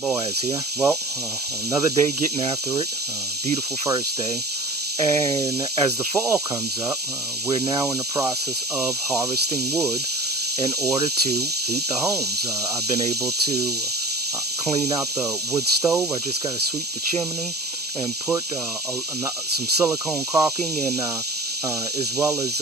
Boaz here. Well, another day getting after it. Beautiful first day. And as the fall comes up, we're now in the process of harvesting wood in order to heat the homes. I've been able to clean out the wood stove. I just got to sweep the chimney and put some silicone caulking in, as well as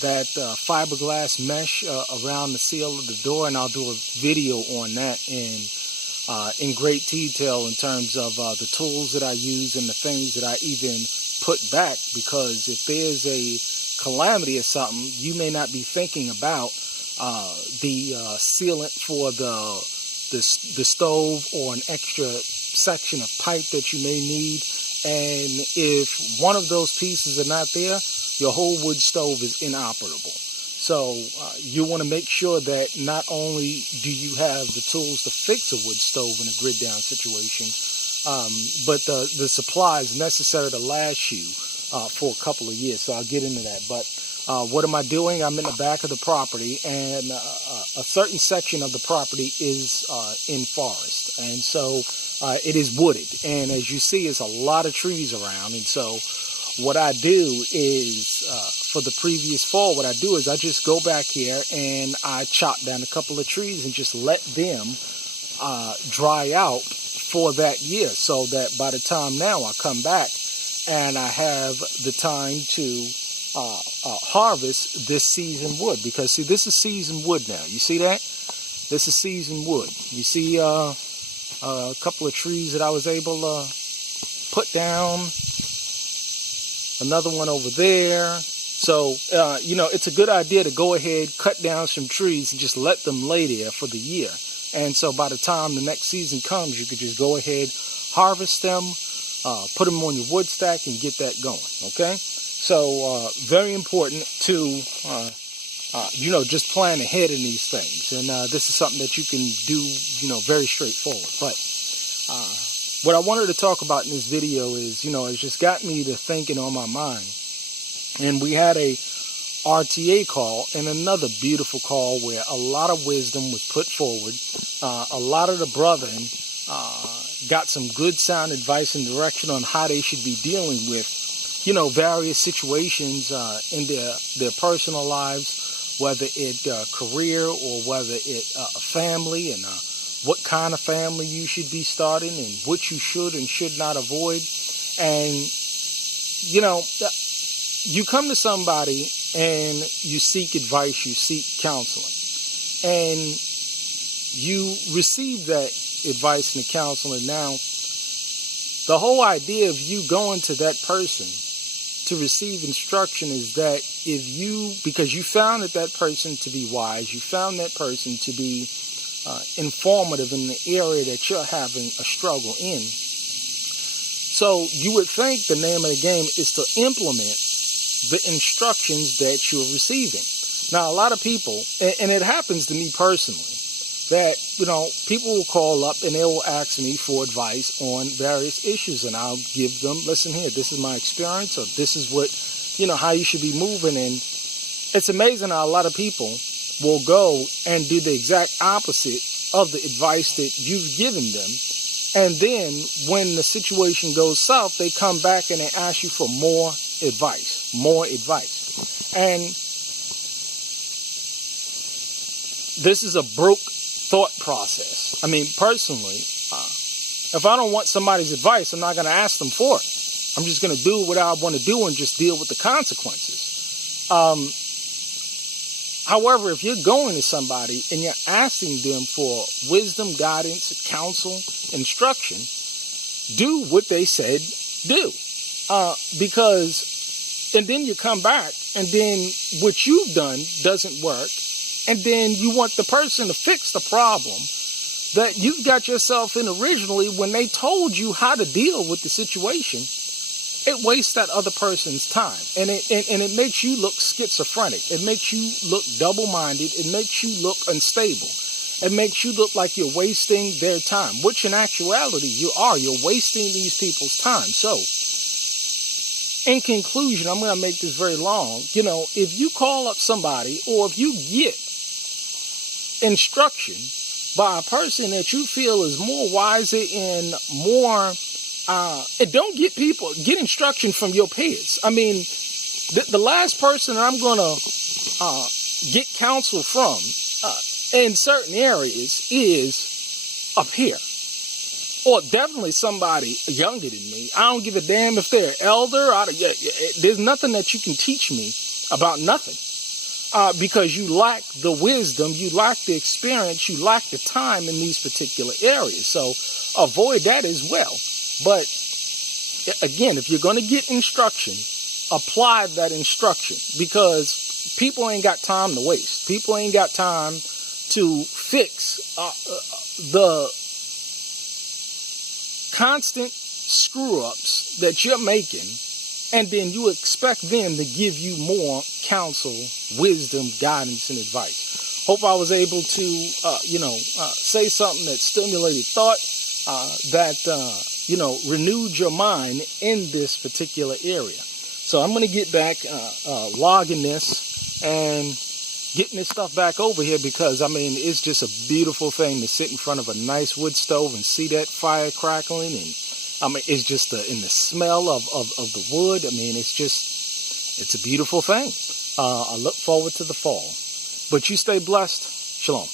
that fiberglass mesh around the seal of the door, and I'll do a video on that in great detail in terms of the tools that I use and the things that I even put back, because if there's a calamity or something, you may not be thinking about the sealant for the stove or an extra section of pipe that you may need, and if one of those pieces are not there, your whole wood stove is inoperable. So you want to make sure that not only do you have the tools to fix a wood stove in a grid down situation, but the supplies necessary to last you for a couple of years. So I'll get into that. But what am I doing? I'm in the back of the property, and a certain section of the property is in forest. And so it is wooded. And as you see, it's a lot of trees around. And so what I do is, for the previous fall, what I do is I just go back here and I chop down a couple of trees and just let them dry out for that year, so that by the time now I come back and I have the time to harvest this seasoned wood. Because see, this is seasoned wood now. You see that? This is seasoned wood. You see a couple of trees that I was able to put down. Another one over there. So, it's a good idea to go ahead, cut down some trees, and just let them lay there for the year. And so by the time the next season comes, you could just go ahead, harvest them, put them on your wood stack, and get that going, okay? So, very important to, just plan ahead in these things. And this is something that you can do, very straightforward. But what I wanted to talk about in this video is, it's just got me to thinking on my mind. And we had a RTA call and another beautiful call where a lot of wisdom was put forward. A lot of the brethren got some good sound advice and direction on how they should be dealing with, various situations in their personal lives, whether it career or whether it a family, and what kind of family you should be starting and what you should and should not avoid. And, you come to somebody and you seek advice, you seek counseling, and you receive that advice and the counseling. Now, the whole idea of you going to that person to receive instruction is that because you found that person to be wise, you found that person to be informative in the area that you're having a struggle in. So you would think the name of the game is to implement the instructions that you're receiving. Now, a lot of people, and it happens to me personally, that, people will call up and they will ask me for advice on various issues, and I'll give them, listen here, this is my experience, or this is what, how you should be moving. And it's amazing how a lot of people will go and do the exact opposite of the advice that you've given them. And then when the situation goes south, they come back and they ask you for more advice. And this is a broke thought process. I mean, personally, if I don't want somebody's advice, I'm not going to ask them for it. I'm just going to do what I want to do and just deal with the consequences. However, if you're going to somebody and you're asking them for wisdom, guidance, counsel, instruction, do what they said do. And then you come back, and then what you've done doesn't work, and then you want the person to fix the problem that you've got yourself in originally when they told you how to deal with the situation. It wastes that other person's time, and it makes you look schizophrenic. It makes you look double-minded. It makes you look unstable. It makes you look like you're wasting their time, which in actuality you are. You're wasting these people's time. So, in conclusion, I'm going to make this very long. If you call up somebody or if you get instruction by a person that you feel is more wiser and more, and don't get instruction from your peers. I mean, the last person that I'm going to get counsel from in certain areas is a peer. Or definitely somebody younger than me. I don't give a damn if they're elder. There's nothing that you can teach me about nothing. Because you lack the wisdom, you lack the experience, you lack the time in these particular areas. So avoid that as well. But again, if you're going to get instruction, apply that instruction, because people ain't got time to waste. People ain't got time to fix the constant screw-ups that you're making, and then you expect them to give you more counsel, wisdom, guidance, and advice. Hope I was able to, say something that stimulated thought, that renewed your mind in this particular area. So I'm going to get back logging this and getting this stuff back over here, because, I mean, it's just a beautiful thing to sit in front of a nice wood stove and see that fire crackling. And, I mean, it's just in the smell of the wood. I mean, it's a beautiful thing. I look forward to the fall. But you stay blessed. Shalom.